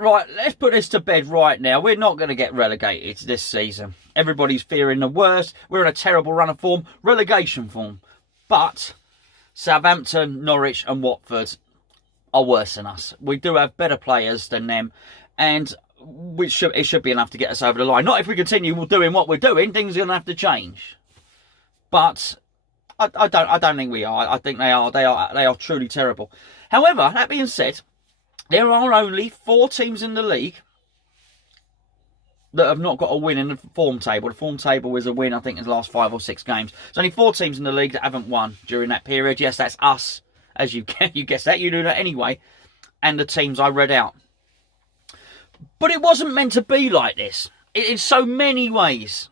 right, let's put this to bed right now. We're not going to get relegated this season. Everybody's fearing the worst. We're in a terrible run of form, relegation form. But Southampton, Norwich and Watford are worse than us. We do have better players than them, and it should be enough to get us over the line. Not if we continue doing what we're doing. Things are going to have to change. But I don't think we are. I think they are truly terrible. However, that being said, there are only 4 teams in the league that have not got a win in the form table. The form table is a win, I think, in the last 5 or 6 games. There's only 4 teams in the league that haven't won during that period. Yes, that's us. As you guessed that. You knew that anyway. And the teams I read out. But it wasn't meant to be like this. In so many ways.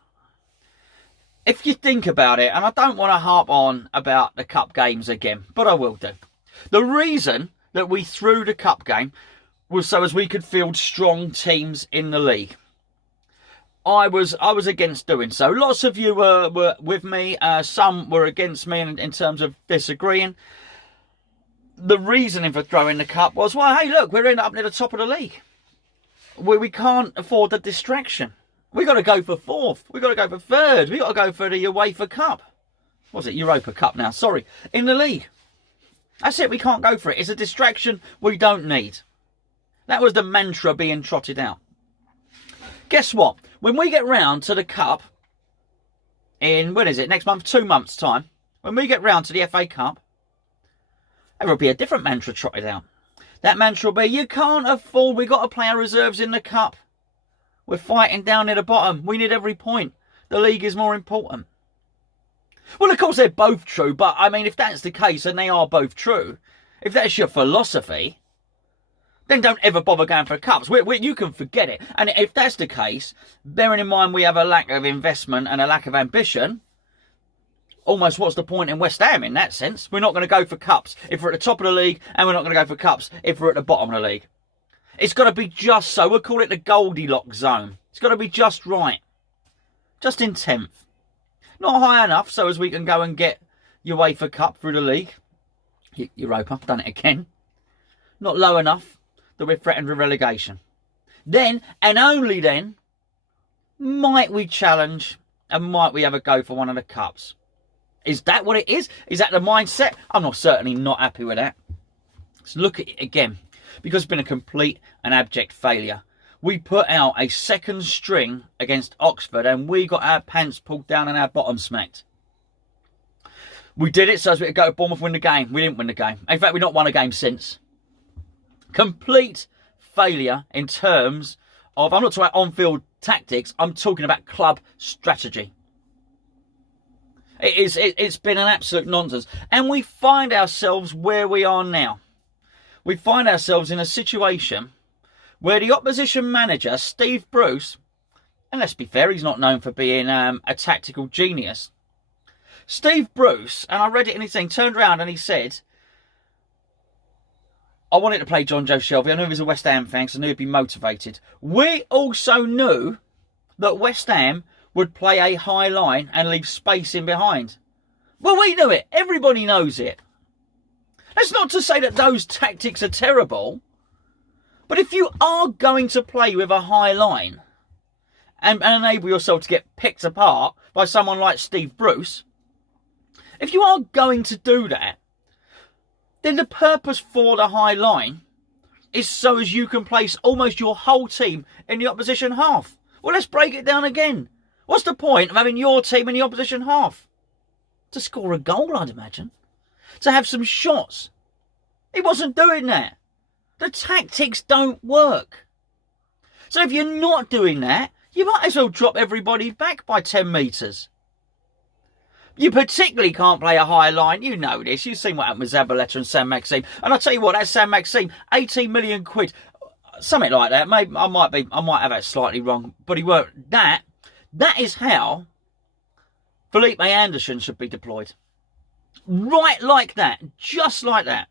If you think about it, and I don't want to harp on about the cup games again, but I will do. The reason that we threw the cup game was so as we could field strong teams in the league. I was against doing so. Lots of you were with me. Some were against me in terms of disagreeing. The reasoning for throwing the cup was, well, hey, look, we're up near the top of the league. We can't afford the distraction. We've got to go for 4th. We've got to go for 3rd. We've got to go for the UEFA Cup. What's it? Europa Cup now. Sorry. In the league. That's it. We can't go for it. It's a distraction we don't need. That was the mantra being trotted out. Guess what? When we get round to the Cup in, when is it? Next month? 2 months' time. When we get round to the FA Cup, there will be a different mantra trotted out. That mantra will be, you can't afford, we've got to play our reserves in the Cup. We're fighting down near the bottom. We need every point. The league is more important. Well, of course, they're both true. But, I mean, if that's the case, and they are both true, if that's your philosophy, then don't ever bother going for cups. You can forget it. And if that's the case, bearing in mind we have a lack of investment and a lack of ambition, almost what's the point in West Ham in that sense? We're not going to go for cups if we're at the top of the league, and we're not going to go for cups if we're at the bottom of the league. It's got to be just so. We'll call it the Goldilocks zone. It's got to be just right. Just in 10th. Not high enough so as we can go and get UEFA Cup through the league. Europa, done it again. Not low enough that we're threatened with relegation. Then, and only then, might we challenge and might we have a go for one of the cups. Is that what it is? Is that the mindset? I'm certainly not happy with that. Let's look at it again. Because it's been a complete and abject failure. We put out a second string against Oxford and we got our pants pulled down and our bottom smacked. We did it so as we could go to Bournemouth win the game. We didn't win the game. In fact, we've not won a game since. Complete failure in terms of, I'm not talking about on-field tactics, I'm talking about club strategy. It's been an absolute nonsense. And we find ourselves where we are now. We find ourselves in a situation where the opposition manager, Steve Bruce, and let's be fair, he's not known for being a tactical genius. Steve Bruce, and I read it in his thing, turned around and he said, I wanted to play John Joe Shelby. I knew he was a West Ham fan, so I knew he'd be motivated. We also knew that West Ham would play a high line and leave space in behind. Well, we knew it. Everybody knows it. That's not to say that those tactics are terrible. But if you are going to play with a high line and enable yourself to get picked apart by someone like Steve Bruce, if you are going to do that, then the purpose for the high line is so as you can place almost your whole team in the opposition half. Well, let's break it down again. What's the point of having your team in the opposition half? To score a goal, I'd imagine. To have some shots. He wasn't doing that. The tactics don't work. So if you're not doing that, you might as well drop everybody back by 10 metres. You particularly can't play a high line. You know this. You've seen what happened with Zabaleta and Sam Maxime. And I'll tell you what, that Sam Maxime, 18 million quid. Something like that. Maybe I might have that slightly wrong. But he weren't. That is how Felipe Anderson should be deployed. Right like that. Just like that.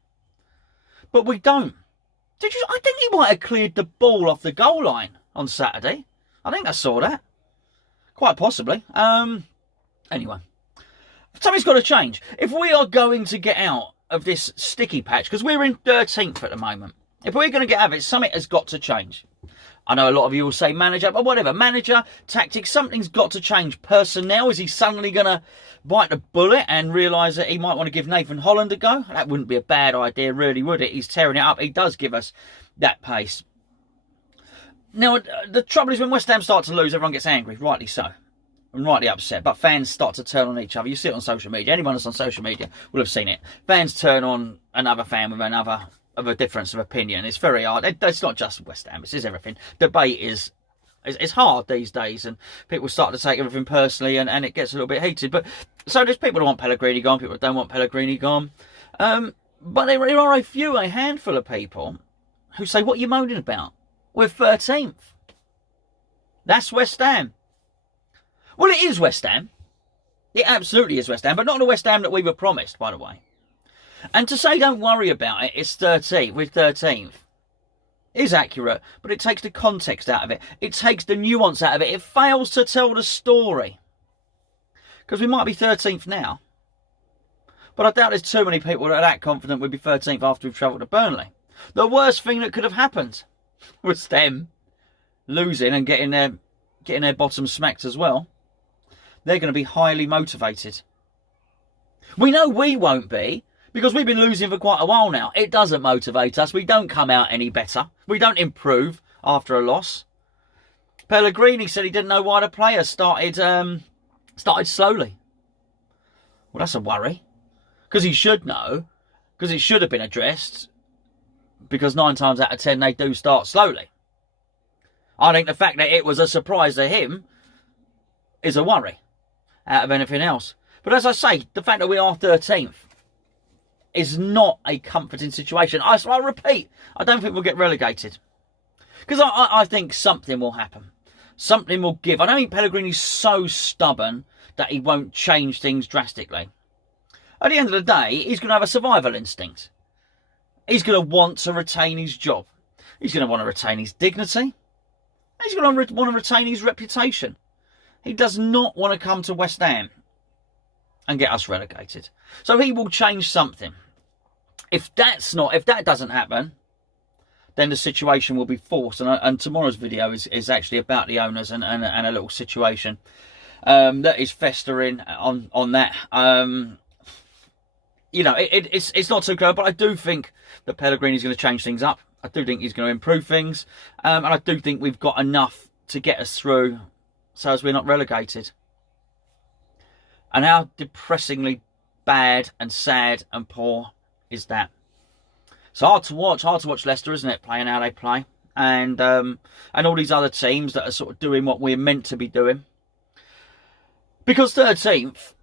But we don't. I think he might have cleared the ball off the goal line on Saturday. I think I saw that. Quite possibly. Anyway. Something's got to change. If we are going to get out of this sticky patch, because we're in 13th at the moment. If we're going to get out of it, something has got to change. I know a lot of you will say manager, but whatever. Manager, tactics, something's got to change. Personnel, is he suddenly going to bite the bullet and realise that he might want to give Nathan Holland a go? That wouldn't be a bad idea, really, would it? He's tearing it up. He does give us that pace. Now, the trouble is when West Ham start to lose, everyone gets angry, rightly so. And rightly upset, but fans start to turn on each other. You see it on social media. Anyone that's on social media will have seen it. Fans turn on another fan with another of a difference of opinion. It's very hard. It's not just West Ham, it's everything. Debate is hard these days, and people start to take everything personally, and it gets a little bit heated. But so there's people who want Pellegrini gone, people who don't want Pellegrini gone. But there are a handful of people who say, what are you moaning about? We're 13th. That's West Ham. Well, it is West Ham. It absolutely is West Ham, but not the West Ham that we were promised, by the way. And to say don't worry about it, it's 13th, we're 13th, is accurate, but it takes the context out of it. It takes the nuance out of it. It fails to tell the story. Because we might be 13th now, but I doubt there's too many people that are that confident we'd be 13th after we've travelled to Burnley. The worst thing that could have happened was them losing and getting their bottom smacked as well. They're going to be highly motivated. We know we won't be, because we've been losing for quite a while now. It doesn't motivate us. We don't come out any better. We don't improve after a loss. Pellegrini said he didn't know why the players started slowly. Well, that's a worry. Because he should know. Because it should have been addressed. Because 9 times out of 10 they do start slowly. I think the fact that it was a surprise to him is a worry out of anything else. But as I say, the fact that we are 13th is not a comforting situation. I'll repeat, I don't think we'll get relegated. Because I think something will happen. Something will give. I don't think Pellegrini's so stubborn that he won't change things drastically. At the end of the day, he's going to have a survival instinct. He's going to want to retain his job. He's going to want to retain his dignity. He's going to want to retain his reputation. He does not want to come to West Ham and get us relegated. So he will change something. If that doesn't happen, then the situation will be forced. And tomorrow's video is actually about the owners and a little situation that is festering on that. You know, it's not too clear, but I do think that Pellegrini's going to change things up. I do think he's going to improve things. And I do think we've got enough to get us through so as we're not relegated. And how depressingly bad and sad and poor is that? It's hard to watch Leicester, isn't it, playing how they play. And all these other teams that are sort of doing what we're meant to be doing. Because 13th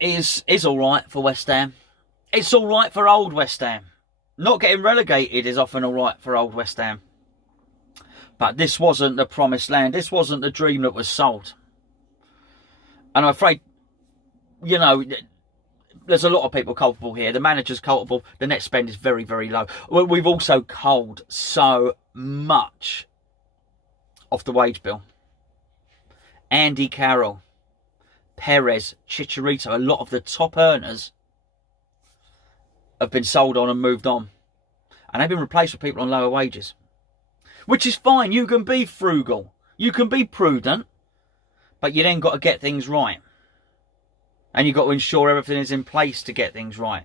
is all right for West Ham. It's all right for old West Ham. Not getting relegated is often all right for old West Ham. But this wasn't the promised land. This wasn't the dream that was sold. And I'm afraid, you know, there's a lot of people culpable here. The manager's culpable. The net spend is very, very low. We've also culled so much off the wage bill. Andy Carroll, Perez, Chicharito, a lot of the top earners have been sold on and moved on. And they've been replaced with people on lower wages. Which is fine. You can be frugal. You can be prudent. But you then got to get things right. And you've got to ensure everything is in place to get things right.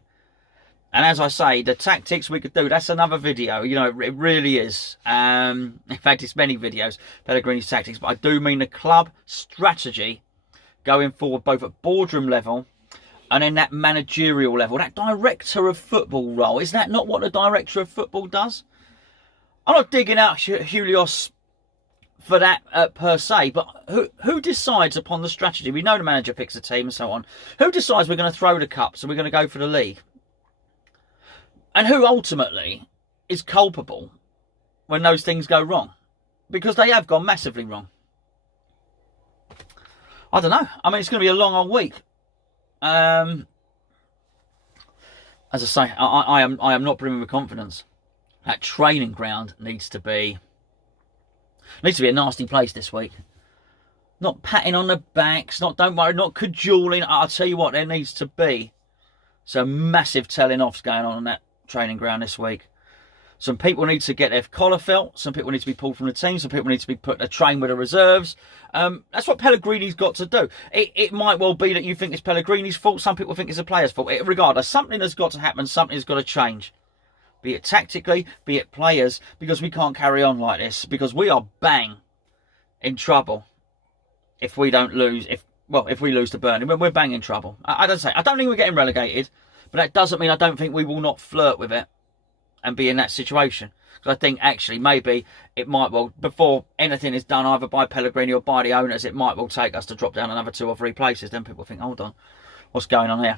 And as I say, the tactics we could do, that's another video. You know, it really is. In fact, it's many videos, Pellegrini's tactics. But I do mean the club strategy going forward, both at boardroom level and then that managerial level. That director of football role. Is that not what the director of football does? I'm not digging out Julius for that per se, but who decides upon the strategy? We know the manager picks a team and so on. Who decides we're going to throw the cups and we're going to go for the league? And who ultimately is culpable when those things go wrong? Because they have gone massively wrong. I don't know. I mean, it's going to be a long old week. As I say, I am not brimming with confidence. That training ground needs to be a nasty place this week. Not patting on the backs, don't worry, not cajoling. I'll tell you what, there needs to be some massive telling offs going on that training ground this week. Some people need to get their collar felt. Some people need to be pulled from the team. Some people need to be put to train with the reserves. That's what Pellegrini's got to do. It might well be that you think it's Pellegrini's fault. Some people think it's the players' fault. Regardless, something has got to happen. Something has got to change. Be it tactically, be it players, because we can't carry on like this. Because we are bang in trouble if we don't lose. If we lose to Burnley, we're bang in trouble. I don't think we're getting relegated, but that doesn't mean I don't think we will not flirt with it and be in that situation. Because I think actually maybe it might well, before anything is done either by Pellegrini or by the owners, it might well take us to drop down another 2 or 3 places. Then people think, hold on, what's going on here?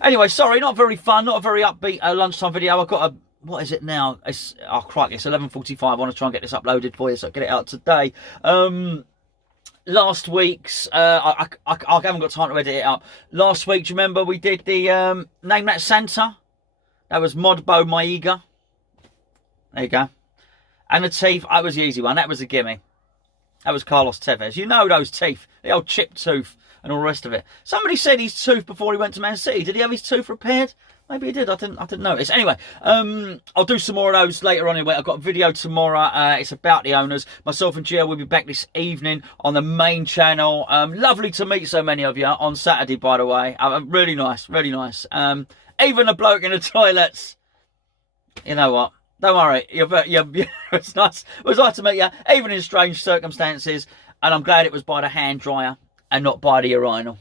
Anyway, sorry, not very fun, not a very upbeat lunchtime video. I've got a, what is it now? Oh crikey, it's 11:45. I want to try and get this uploaded for you, so I get it out today. Last week's, I haven't got time to edit it up. Last week, do you remember we did the Name That Santa? That was Modbo Maiga. There you go. And the teeth, that was the easy one. That was a gimme. That was Carlos Tevez. You know those teeth. The old chipped tooth and all the rest of it. Somebody said his tooth before he went to Man City. Did he have his tooth repaired? Maybe he did. I didn't notice. Anyway, I'll do some more of those later on. Anyway, I've got a video tomorrow. It's about the owners. Myself and Gio will be back this evening on the main channel. Lovely to meet so many of you on Saturday, by the way. Really nice, really nice. Even the bloke in the toilets. You know what? Don't worry. It's nice. It was nice to meet you, even in strange circumstances. And I'm glad it was by the hand dryer and not by the urinal.